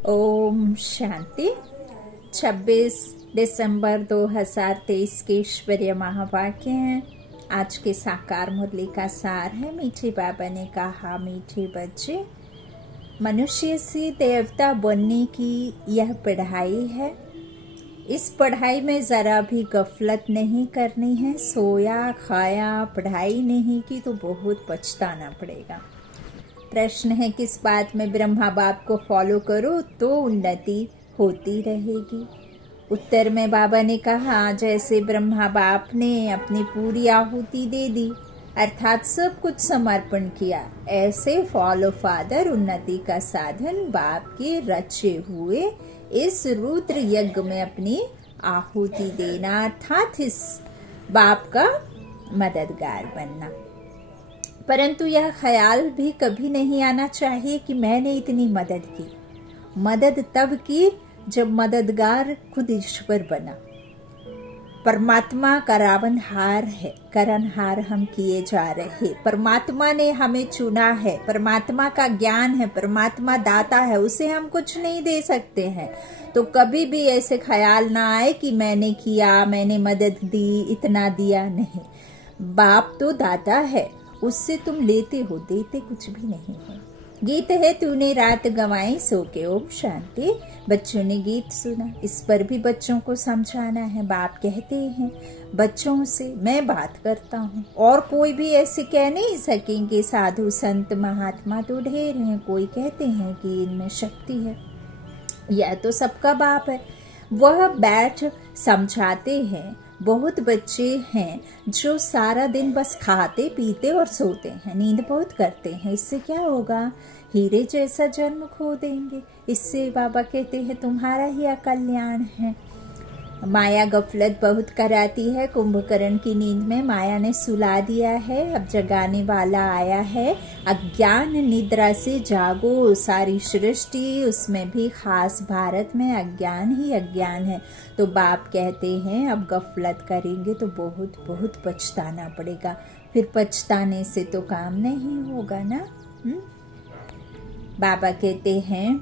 ओम शांति। 26 दिसंबर 2023 के ईश्वरीय महावाक्य हैं। आज के साकार मुरली का सार है। मीठे बाबा ने कहा, मीठे बच्चे, मनुष्य से देवता बनने की यह पढ़ाई है। इस पढ़ाई में जरा भी गफलत नहीं करनी है। सोया खाया पढ़ाई नहीं की तो बहुत पछताना पड़ेगा। प्रश्न है, किस बात में ब्रह्मा बाप को फॉलो करो तो उन्नति होती रहेगी। उत्तर में बाबा ने कहा, जैसे ब्रह्मा बाप ने अपनी पूरी आहुति दे दी, अर्थात सब कुछ समर्पण किया, ऐसे फॉलो फादर उन्नति का साधन बाप के रचे हुए इस रुद्र यज्ञ में अपनी आहुति देना, अर्थात इस बाप का मददगार बनना। परंतु यह ख्याल भी कभी नहीं आना चाहिए कि मैंने इतनी मदद की। मदद तब की जब मददगार खुद ईश्वर बना। परमात्मा का रावणहार है, करणहार हम किए जा रहे। परमात्मा ने हमें चुना है, परमात्मा का ज्ञान है, परमात्मा दाता है, उसे हम कुछ नहीं दे सकते हैं। तो कभी भी ऐसे ख्याल ना आए कि मैंने किया, मैंने मदद दी, इतना दिया। नहीं, बाप तो दाता है, उससे तुम लेते हो, देते कुछ भी नहीं हो। गीत है, तूने रात गंवाई सो के। ओम शांति। बच्चों ने गीत सुना, इस पर भी बच्चों को समझाना है। बाप कहते हैं, बच्चों से मैं बात करता हूँ, और कोई भी ऐसे कह नहीं सकेंगे। साधु संत महात्मा तो ढेर हैं, कोई कहते हैं कि इनमें शक्ति है। यह तो सबका बाप है, वह बैठ समझाते हैं। बहुत बच्चे हैं जो सारा दिन बस खाते पीते और सोते हैं, नींद बहुत करते हैं। इससे क्या होगा? हीरे जैसा जन्म खो देंगे। इससे बाबा कहते हैं तुम्हारा ही अकल्याण है। माया गफलत बहुत कराती है। कुंभकर्ण की नींद में माया ने सुला दिया है, अब जगाने वाला आया है। अज्ञान निद्रा से जागो, सारी सृष्टि, उसमें भी खास भारत में अज्ञान ही अज्ञान है। तो बाप कहते हैं अब गफलत करेंगे तो बहुत बहुत पछताना पड़ेगा। फिर पछताने से तो काम नहीं होगा ना। बाबा कहते हैं,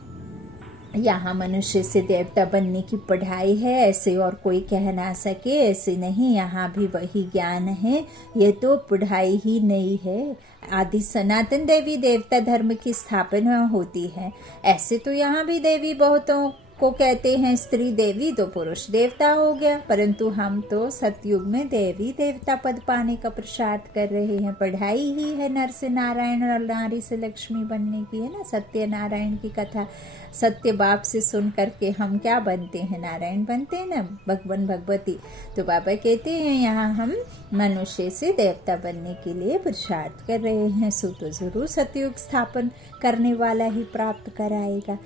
यहाँ मनुष्य से देवता बनने की पढ़ाई है, ऐसे और कोई कह ना सके। ऐसे नहीं, यहाँ भी वही ज्ञान है। ये तो पढ़ाई ही नहीं है। आदि सनातन देवी देवता धर्म की स्थापना होती है। ऐसे तो यहाँ भी देवी बहुतों को कहते हैं, स्त्री देवी तो पुरुष देवता हो गया। परंतु हम तो सतयुग में देवी देवता पद पाने का प्रसाद कर रहे हैं। पढ़ाई ही है नर से नारायण और नारी से लक्ष्मी बनने की, है ना। सत्य नारायण की कथा सत्य बाप से सुन करके हम क्या बनते हैं? नारायण बनते हैं ना, भगवान भगवती। तो बाबा कहते हैं यहाँ हम मनुष्य से देवता बनने के लिए प्रसाद कर रहे हैं। सो तो जरूर सतयुग स्थापन करने वाला ही प्राप्त कराएगा।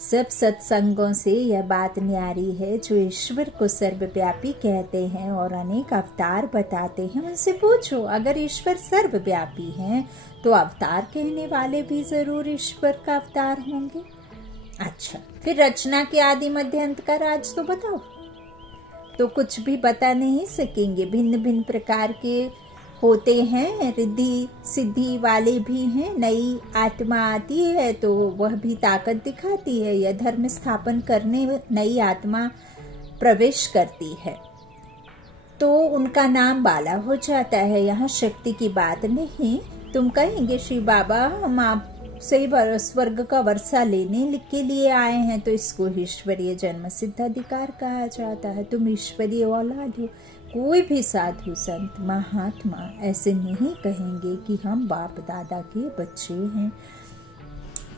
सब सत्संगों से यह बात न्यारी है, जो ईश्वर को सर्वव्यापी कहते हैं और अनेक अवतार बताते हैं। उनसे पूछो, अगर ईश्वर सर्वव्यापी हैं तो अवतार कहने वाले भी जरूर ईश्वर का अवतार होंगे। अच्छा, फिर रचना के आदि मध्य अंत का राज तो बताओ। तो कुछ भी बता नहीं सकेंगे। भिन्न भिन्न प्रकार के होते हैं, रिद्धि सिद्धि वाले भी हैं। नई आत्मा आती है तो वह भी ताकत दिखाती है। यह धर्म स्थापन करने नई आत्मा प्रवेश करती है तो उनका नाम बाला हो जाता है। यहाँ शक्ति की बात नहीं। तुम कहेंगे, श्री बाबा हम आपसे स्वर्ग का वर्षा लेने के लिए आए हैं, तो इसको ईश्वरीय जन्म सिद्ध अधिकार कहा जाता है। तुम ईश्वरीय औलाद हो। कोई भी साधु संत महात्मा ऐसे नहीं कहेंगे कि हम बाप दादा के बच्चे हैं।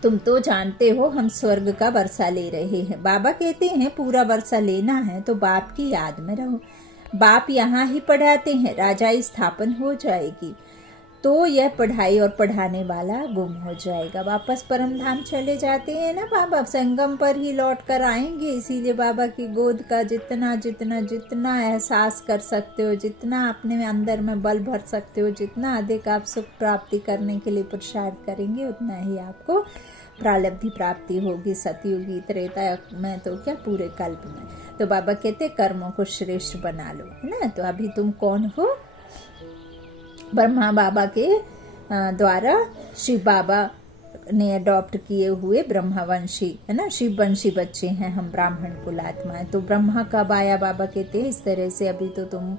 तुम तो जानते हो हम स्वर्ग का वर्षा ले रहे हैं। बाबा कहते हैं पूरा वर्षा लेना है तो बाप की याद में रहो। बाप यहाँ ही पढ़ाते हैं, राजाई स्थापन हो जाएगी तो यह पढ़ाई और पढ़ाने वाला गुम हो जाएगा। वापस परम धाम चले जाते हैं ना बाबा, संगम पर ही लौट कर आएंगे। इसीलिए बाबा की गोद का जितना जितना जितना एहसास कर सकते हो, जितना अपने अंदर में बल भर सकते हो, जितना अधिक आप सुख प्राप्ति करने के लिए प्रसाद करेंगे, उतना ही आपको प्रालब्धि प्राप्ति होगी। सतयुगी त्रेता में तो क्या, पूरे कल्प में। तो बाबा कहते कर्मों को श्रेष्ठ बना लो, है ना। तो अभी तुम कौन हो? ब्रह्मा बाबा के द्वारा शिव बाबा ने अडॉप्ट किए हुए ब्रह्मवंशी है ना, शिववंशी बच्चे हैं हम, ब्राह्मण कुलात्मा है। तो ब्रह्मा कब आया, बाबा कहते हैं इस तरह से, अभी तो तुम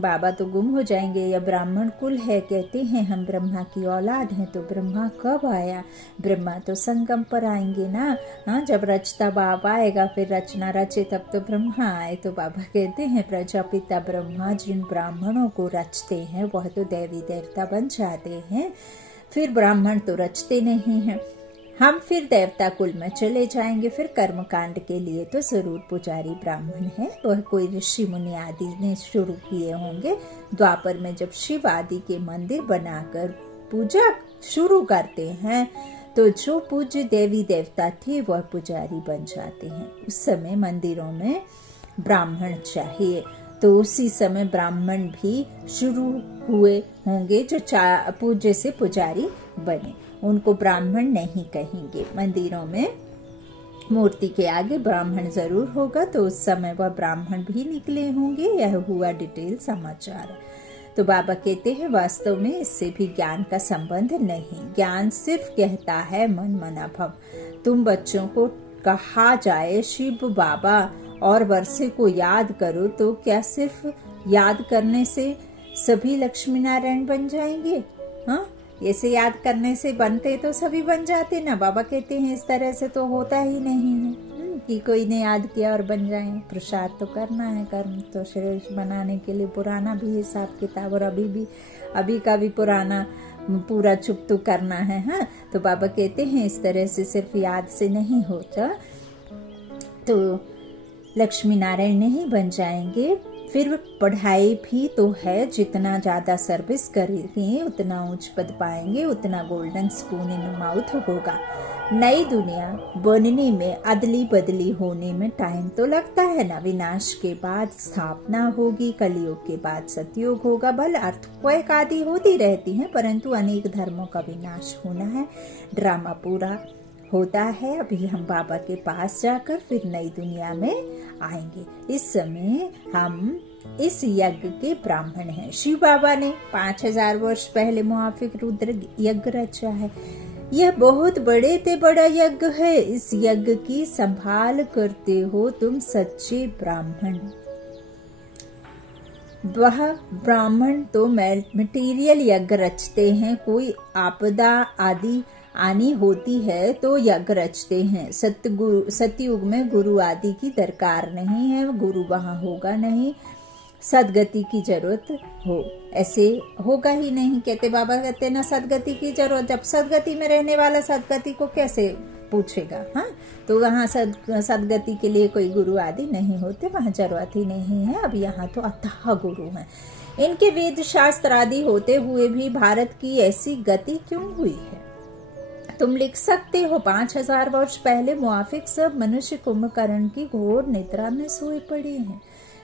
बाबा तो गुम हो जाएंगे, या ब्राह्मण कुल है, कहते हैं हम ब्रह्मा की औलाद हैं। तो ब्रह्मा कब आया, ब्रह्मा तो संगम पर आएंगे ना। हाँ, जब रचता बाप आएगा, फिर रचना रचे तब तो ब्रह्मा आए। तो बाबा कहते हैं प्रजापिता ब्रह्मा जिन ब्राह्मणों को रचते हैं वह तो देवी देवता बन जाते हैं, फिर ब्राह्मण तो रचते नहीं हैं। हम फिर देवता कुल में चले जाएंगे, फिर कर्म कांड के लिए तो जरूर पुजारी ब्राह्मण है, वह कोई ऋषि मुनि आदि ने शुरू किए होंगे। द्वापर में जब शिव आदि के मंदिर बनाकर पूजा शुरू करते हैं तो जो पूज्य देवी देवता थे वह पुजारी बन जाते हैं। उस समय मंदिरों में ब्राह्मण चाहिए, तो उसी समय ब्राह्मण भी शुरू हुए होंगे जो पूज्य से पुजारी बने, उनको ब्राह्मण नहीं कहेंगे। मंदिरों में मूर्ति के आगे ब्राह्मण जरूर होगा, तो उस समय वह ब्राह्मण भी निकले होंगे। यह हुआ डिटेल समाचार। तो बाबा कहते हैं वास्तव में इससे भी ज्ञान का संबंध नहीं, ज्ञान सिर्फ कहता है मन मना भव। तुम बच्चों को कहा जाए शिव बाबा और वर्षे को याद करो, तो क्या सिर्फ याद करने से सभी लक्ष्मी नारायण बन जाएंगे? हाँ, ऐसे याद करने से बनते तो सभी बन जाते ना। बाबा कहते हैं इस तरह से तो होता ही नहीं है कि कोई ने याद किया और बन जाए। प्रसाद तो करना है, कर्म तो श्रेष्ठ बनाने के लिए पुराना भी हिसाब किताब, और अभी का भी पुराना पूरा चुप तो करना है। हाँ, तो बाबा कहते हैं इस तरह से सिर्फ याद से नहीं होता, तो लक्ष्मी नारायण नहीं बन जाएंगे। फिर पढ़ाई भी तो है, जितना ज्यादा सर्विस करेंगे उतना उच्च पद पाएंगे, उतना गोल्डन स्पून इन माउथ होगा। नई दुनिया बनने में, अदली बदली होने में टाइम तो लगता है ना। विनाश के बाद स्थापना होगी, कलयुग के बाद सतयुग होगा। भल अर्थक्वेक आदि होती रहती हैं, परंतु अनेक धर्मों का विनाश होना है। ड्रामा पूरा होता है। अभी हम बाबा के पास जाकर फिर नई दुनिया में आएंगे। इस समय हम इस यज्ञ के ब्राह्मण हैं। शिव बाबा ने 5000 वर्ष पहले मुआफिक रुद्र यज्ञ रचा है। यह बहुत बड़े ते बड़ा यज्ञ है। इस यज्ञ की संभाल करते हो तुम सच्चे ब्राह्मण। वह ब्राह्मण तो मटेरियल यज्ञ रचते हैं, कोई आपदा आदि आनी होती है तो यज्ञ रचते हैं। सतयुग में गुरु आदि की दरकार नहीं है, गुरु वहां होगा नहीं। सदगति की जरूरत हो, ऐसे होगा ही नहीं। कहते बाबा कहते ना सदगति की जरूरत, जब सदगति में रहने वाला सदगति को कैसे पूछेगा? हाँ, तो वहाँ सदगति के लिए कोई गुरु आदि नहीं होते, वहाँ जरूरत ही नहीं है। अब यहाँ तो अथाह गुरु हैं। इनके वेद शास्त्र आदि होते हुए भी भारत की ऐसी गति क्यों हुई है? तुम लिख सकते हो 5000 वर्ष पहले मुआफिक सब मनुष्य कुंभकर्ण की घोर निद्रा में सोए पड़े हैं।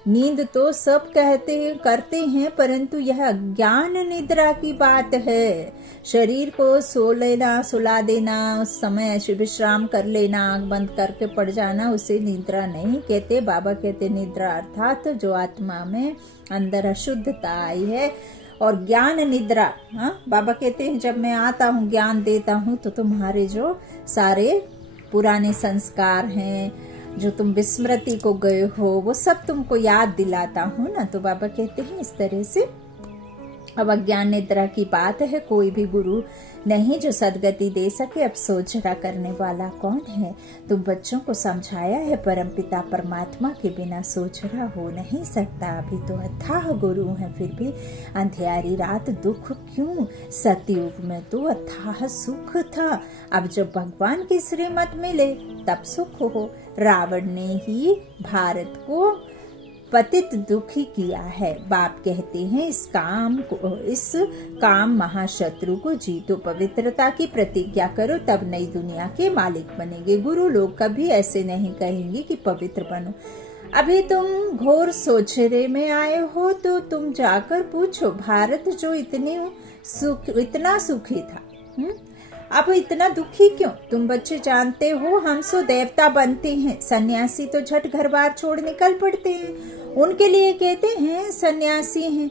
नींद तो सब कहते हैं करते हैं, परंतु यह अज्ञान निद्रा की बात है। शरीर को सो लेना, सुला देना, उस समय विश्राम कर लेना, आंख बंद करके पड़ जाना, उसे निद्रा नहीं कहते। बाबा कहते निद्रा अर्थात जो आत्मा में अंदर अशुद्धता आई है। और ज्ञान निद्रा, हाँ, बाबा कहते हैं जब मैं आता हूँ ज्ञान देता हूँ तो तुम्हारे जो सारे पुराने संस्कार हैं, जो तुम विस्मृति को गए हो, वो सब तुमको याद दिलाता हूँ ना। तो बाबा कहते हैं इस तरह से अब अज्ञान निद्रा की बात है। कोई भी गुरु नहीं जो सदगति दे सके। अब सोचरा करने वाला कौन है? तुम बच्चों को समझाया है परमपिता परमात्मा के बिना सोचरा हो नहीं सकता। अभी तो अथाह गुरु है, फिर भी अंधियारी रात दुख क्यों? सतयुग में तो अथाह सुख था। अब जब भगवान की श्रीमत मिले तब सुख हो। रावण ने ही भारत को पतित दुखी किया है। बाप कहते हैं इस काम महाशत्रु को जीतो, पवित्रता की प्रतिज्ञा करो, तब नई दुनिया के मालिक बनेंगे। गुरु लोग कभी ऐसे नहीं कहेंगे कि पवित्र बनो। अभी तुम घोर सोचरे में आए हो तो तुम जाकर पूछो भारत जो इतना सुखी था, अब इतना दुखी क्यों? तुम बच्चे जानते हो हम सो देवता बनते हैं, सन्यासी तो झट घर बार छोड़ निकल पड़ते हैं। उनके लिए कहते हैं सन्यासी हैं।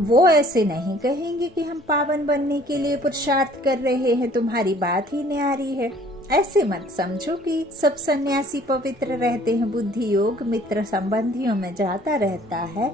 वो ऐसे नहीं कहेंगे कि हम पावन बनने के लिए पुरुषार्थ कर रहे हैं, तुम्हारी बात ही न्यारी है। ऐसे मत समझो कि सब सन्यासी पवित्र रहते हैं। बुद्धि योग मित्र संबंधियों में जाता रहता है।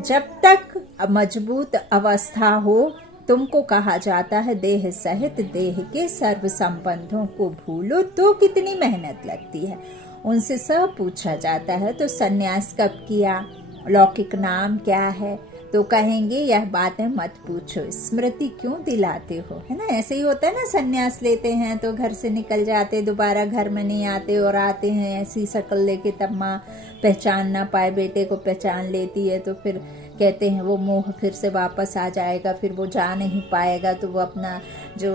जब तक मजबूत अवस्था हो, तुमको कहा जाता है देह सहित देह के सर्व संबंधों को भूलो, तो कितनी मेहनत लगती है। उनसे सब पूछा जाता है तो सन्यास कब किया, लौकिक नाम क्या है, तो कहेंगे यह बातें मत पूछो, स्मृति क्यों दिलाते हो, है ना। ऐसे ही होता है ना, सन्यास लेते हैं तो घर से निकल जाते, दोबारा घर में नहीं आते, और आते हैं ऐसी शक्ल लेके, तब माँ पहचान ना पाए, बेटे को पहचान लेती है तो फिर कहते हैं वो मोह फिर से वापस आ जाएगा, फिर वो जा नहीं पाएगा, तो वो अपना जो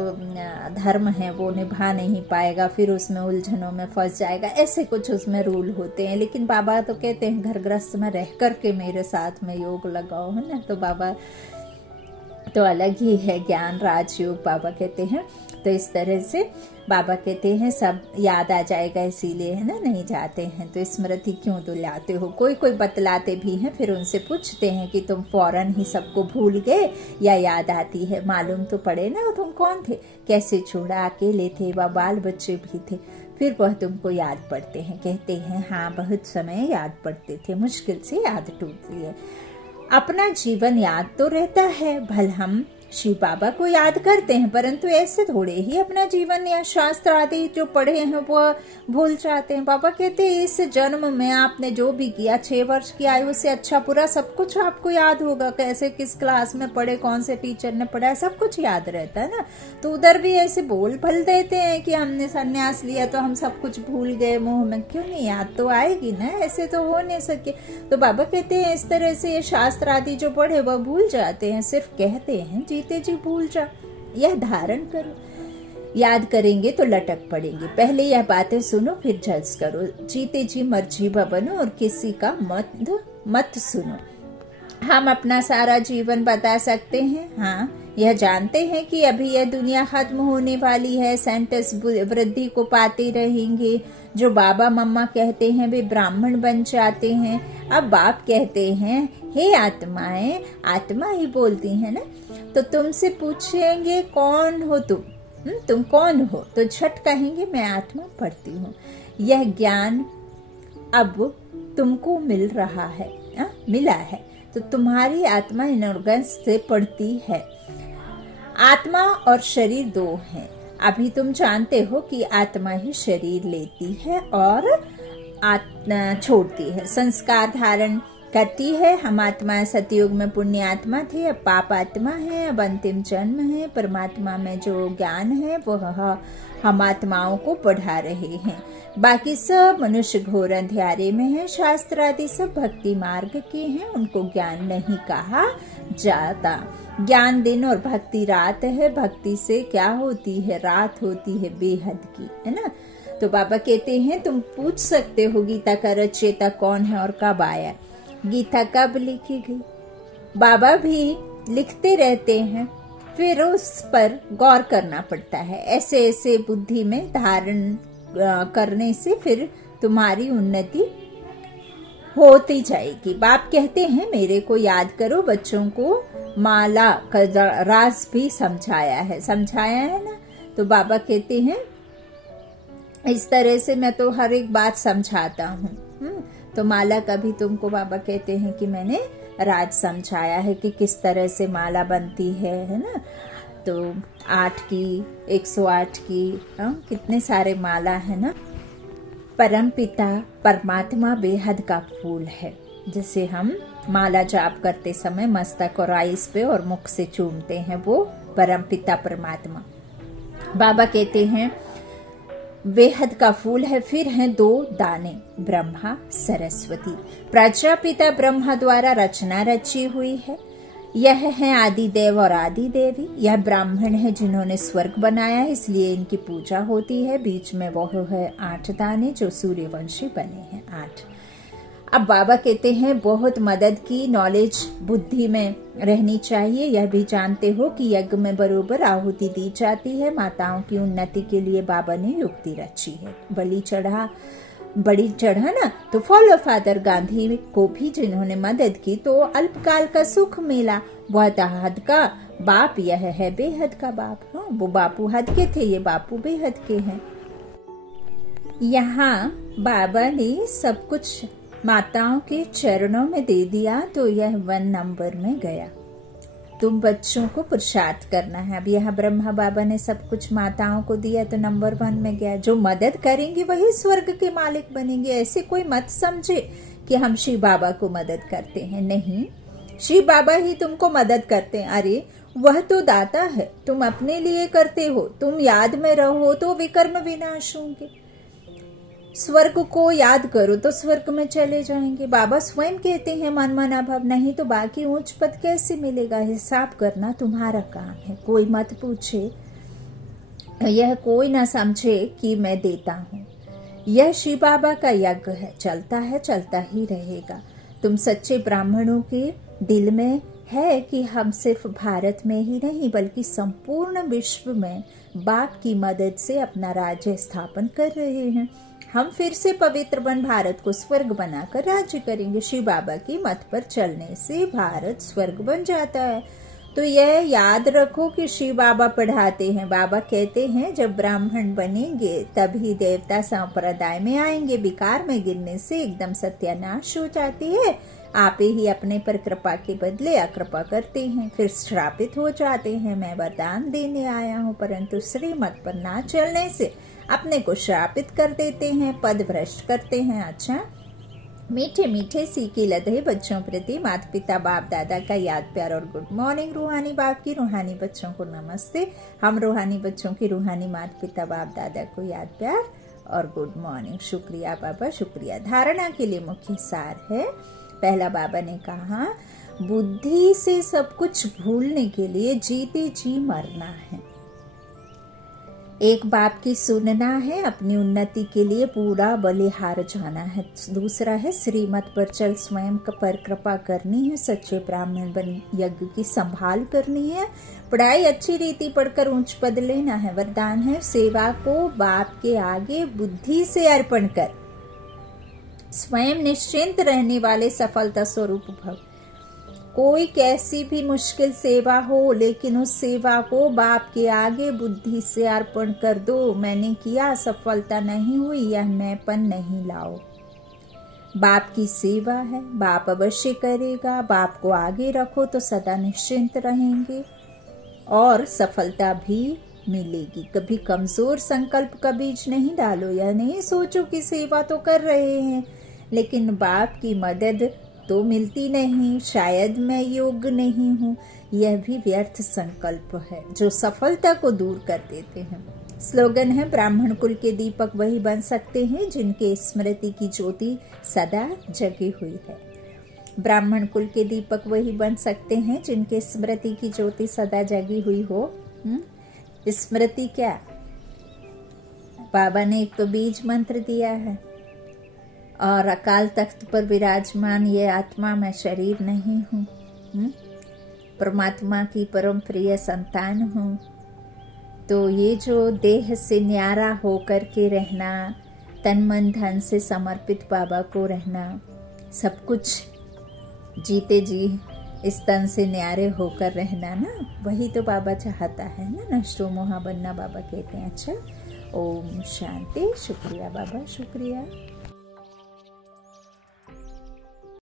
धर्म है वो निभा नहीं पाएगा, फिर उसमें उलझनों में फंस जाएगा। ऐसे कुछ उसमें रूल होते हैं। लेकिन बाबा तो कहते हैं घर गृहस्थ में रह करके मेरे साथ में योग लगाओ, है ना। तो बाबा तो अलग ही है, ज्ञान राजयोग बाबा कहते हैं। तो इस तरह से बाबा कहते हैं सब याद आ जाएगा, इसीलिए है ना नहीं जाते हैं। तो स्मृति क्यों दिलाते हो। कोई कोई बतलाते भी हैं, फिर उनसे पूछते हैं कि तुम फौरन ही सबको भूल गए या याद आती है, मालूम तो पड़े ना तुम कौन थे, कैसे छोड़ा, अकेले थे व बाल बच्चे भी थे, फिर वह तुमको याद पड़ते हैं। कहते हैं हाँ बहुत समय याद पड़ते थे, मुश्किल से याद टूटती है। अपना जीवन याद तो रहता है, भल हम शिव बाबा को याद करते हैं, परंतु ऐसे थोड़े ही अपना जीवन या शास्त्र आदि जो पढ़े हैं वो भूल जाते हैं। बाबा कहते हैं इस जन्म में आपने जो भी किया, 6 वर्ष की आयु से अच्छा पूरा सब कुछ आपको याद होगा, कैसे किस क्लास में पढ़े, कौन से टीचर ने पढ़ाया, सब कुछ याद रहता है ना। तो उधर भी ऐसे बोल भल देते हैं कि हमने संन्यास लिया तो हम सब कुछ भूल गए मोह में, क्यों नहीं, याद तो आएगी ना, ऐसे तो हो नहीं सके। तो बाबा कहते हैं इस तरह से ये शास्त्र आदि जो पढ़े वह भूल जाते हैं, सिर्फ कहते हैं जीते जी भूल जा, यह धारण करो। याद करेंगे तो लटक पड़ेंगे, पहले यह बातें सुनो फिर जज करो, जीते जी मर्जी बनो और किसी का मत सुनो। हम अपना सारा जीवन बता सकते हैं, हाँ यह जानते हैं कि अभी यह दुनिया खत्म होने वाली है, सेंटस वृद्धि को पाते रहेंगे। जो बाबा मम्मा कहते हैं वे ब्राह्मण बन जाते हैं। अब बाप कहते हैं हे आत्माएं, आत्मा ही बोलती है ना, तो तुमसे पूछेंगे कौन हो तुम कौन हो, तो झट कहेंगे मैं आत्मा पढ़ती हूँ। यह ज्ञान अब तुमको मिल रहा है, मिला है, तो तुम्हारी आत्मा इन ऑर्गन्स से पढ़ती है। आत्मा और शरीर दो हैं। अभी तुम जानते हो कि आत्मा ही शरीर लेती है और छोड़ती है, संस्कार धारण करती है। हम आत्मा सतयुग में पुण्य आत्मा थे, अब पाप आत्मा है, अब अंतिम जन्म है। परमात्मा में जो ज्ञान है वह हम आत्माओं को पढ़ा रहे हैं। बाकी सब मनुष्य घोर अंधेरे में है। शास्त्र आदि सब भक्ति मार्ग के हैं, उनको ज्ञान नहीं कहा जाता। ज्ञान दिन और भक्ति रात है। भक्ति से क्या होती है, रात होती है बेहद की, है ना। तो बाबा कहते हैं तुम पूछ सकते हो गीता का रचयिता कौन है और कब आया, गीता कब लिखी गई। बाबा भी लिखते रहते हैं, फिर उस पर गौर करना पड़ता है। ऐसे ऐसे बुद्धि में धारण करने से फिर तुम्हारी उन्नति होती जाएगी। बाप कहते हैं मेरे को याद करो। बच्चों को माला का राज भी समझाया है ना। तो बाबा कहते हैं इस तरह से मैं तो हर एक बात समझाता हूँ। तो माला का भी तुमको बाबा कहते हैं कि मैंने राज समझाया है कि किस तरह से माला बनती है ना। तो 8 की 108 की कितने सारे माला है ना। परम पिता परमात्मा बेहद का फूल है, जिसे हम माला जाप करते समय मस्तक और आइस पे और मुख से चूमते हैं, वो परम पिता परमात्मा। बाबा कहते हैं बेहद का फूल है। फिर हैं 2 दाने, ब्रह्मा सरस्वती। प्रजापिता ब्रह्मा द्वारा रचना रची हुई है। यह है आदि देव और आदि देवी। यह ब्राह्मण है जिन्होंने स्वर्ग बनाया है, इसलिए इनकी पूजा होती है। बीच में वह है 8 दाने जो सूर्यवंशी बने हैं 8। अब बाबा कहते हैं बहुत मदद की नॉलेज बुद्धि में रहनी चाहिए। यह भी जानते हो कि यज्ञ में बरोबर आहुति दी जाती है। माताओं की उन्नति के लिए बाबा ने युक्ति रची है। बलि चढ़ा बड़ी चढ़न तो फॉलो फादर गांधी को भी जिन्होंने मदद की तो अल्पकाल का सुख मिला। बहुत हद का बाप यह है बेहद का बाप। हाँ, वो बापू हद के थे, ये बापू बेहद के हैं। यहाँ बाबा ने सब कुछ माताओं के चरणों में दे दिया तो यह 1 नंबर में गया। तुम बच्चों को पुरुषार्थ करना है। अब यह ब्रह्मा बाबा ने सब कुछ माताओं को दिया तो नंबर 1 में गया। जो मदद करेंगे वही स्वर्ग के मालिक बनेंगे। ऐसे कोई मत समझे कि हम शिव बाबा को मदद करते हैं, नहीं, शिव बाबा ही तुमको मदद करते हैं। अरे वह तो दाता है, तुम अपने लिए करते हो। तुम याद में रहो तो विकर्म विनाश होंगे। स्वर्ग को याद करो तो स्वर्ग में चले जाएंगे। बाबा स्वयं कहते हैं मन मना भाव, नहीं तो बाकी ऊंच पद कैसे मिलेगा। हिसाब करना तुम्हारा काम है, कोई मत पूछे, यह कोई ना समझे कि मैं देता हूँ। यह शिव बाबा का यज्ञ है, चलता है, चलता ही रहेगा। तुम सच्चे ब्राह्मणों के दिल में है कि हम सिर्फ भारत में ही नहीं बल्कि संपूर्ण विश्व में बाप की मदद से अपना राज्य स्थापन कर रहे हैं। हम फिर से पवित्र बन भारत को स्वर्ग बनाकर राज्य करेंगे। शिव बाबा की मत पर चलने से भारत स्वर्ग बन जाता है। तो यह याद रखो कि शिव बाबा पढ़ाते हैं। बाबा कहते हैं जब ब्राह्मण बनेंगे तभी देवता संप्रदाय में आएंगे। विकार में गिरने से एकदम सत्यानाश हो जाती है। आप ही अपने पर कृपा के बदले अकृपा करते हैं, फिर श्रापित हो जाते हैं। मैं वरदान देने आया हूँ, परंतु श्रीमत पर ना चलने से अपने को श्रापित कर देते हैं, पद भ्रष्ट करते हैं। अच्छा, मीठे मीठे सीखे लदे बच्चों प्रति माता पिता बाप दादा का याद प्यार और गुड मॉर्निंग। रूहानी बाप की रूहानी बच्चों को नमस्ते। हम रूहानी बच्चों की रूहानी माता पिता बाप दादा को याद प्यार और गुड मॉर्निंग। शुक्रिया बाबा, शुक्रिया। धारणा के लिए मुख्य सार है। पहला, बाबा ने कहा बुद्धि से सब कुछ भूलने के लिए जीते जी मरना है। एक बाप की सुनना है, अपनी उन्नति के लिए पूरा बलिहार जाना है। दूसरा है श्रीमत पर चल, स्वयं पर कृपा करनी है, सच्चे ब्राह्मण बन यज्ञ की संभाल करनी है, पढ़ाई अच्छी रीति पढ़कर ऊंच पद लेना है। वरदान है सेवा को बाप के आगे बुद्धि से अर्पण कर स्वयं निश्चिंत रहने वाले सफलता स्वरूप भव। कोई कैसी भी मुश्किल सेवा हो लेकिन उस सेवा को बाप के आगे बुद्धि से अर्पण कर दो। मैंने किया, सफलता नहीं हुई, यह मैंपन नहीं लाओ। बाप की सेवा है, बाप अवश्य करेगा। बाप को आगे रखो तो सदा निश्चिंत रहेंगे और सफलता भी मिलेगी। कभी कमजोर संकल्प का बीज नहीं डालो। यह नहीं सोचो कि सेवा तो कर रहे हैं लेकिन बाप की मदद तो मिलती नहीं, शायद मैं योग्य नहीं हूँ। यह भी व्यर्थ संकल्प है जो सफलता को दूर कर देते हैं। स्लोगन है ब्राह्मण कुल के दीपक वही बन सकते हैं जिनके स्मृति की ज्योति सदा जगी हुई है। ब्राह्मण कुल के दीपक वही बन सकते हैं जिनके स्मृति की ज्योति सदा जगी हुई हो। स्मृति क्या? बाबा ने एक तो बीज मंत्र दिया है और अकाल तख्त पर विराजमान ये आत्मा मैं शरीर नहीं हूँ, परमात्मा की परम प्रिय संतान हूँ। तो ये जो देह से न्यारा होकर के रहना, तन मन धन से समर्पित बाबा को रहना, सब कुछ जीते जी इस तन से न्यारे होकर रहना ना, वही तो बाबा चाहता है ना। नष्टो मोहा बनना बाबा कहते हैं। अच्छा, ओम शांति। शुक्रिया बाबा, शुक्रिया।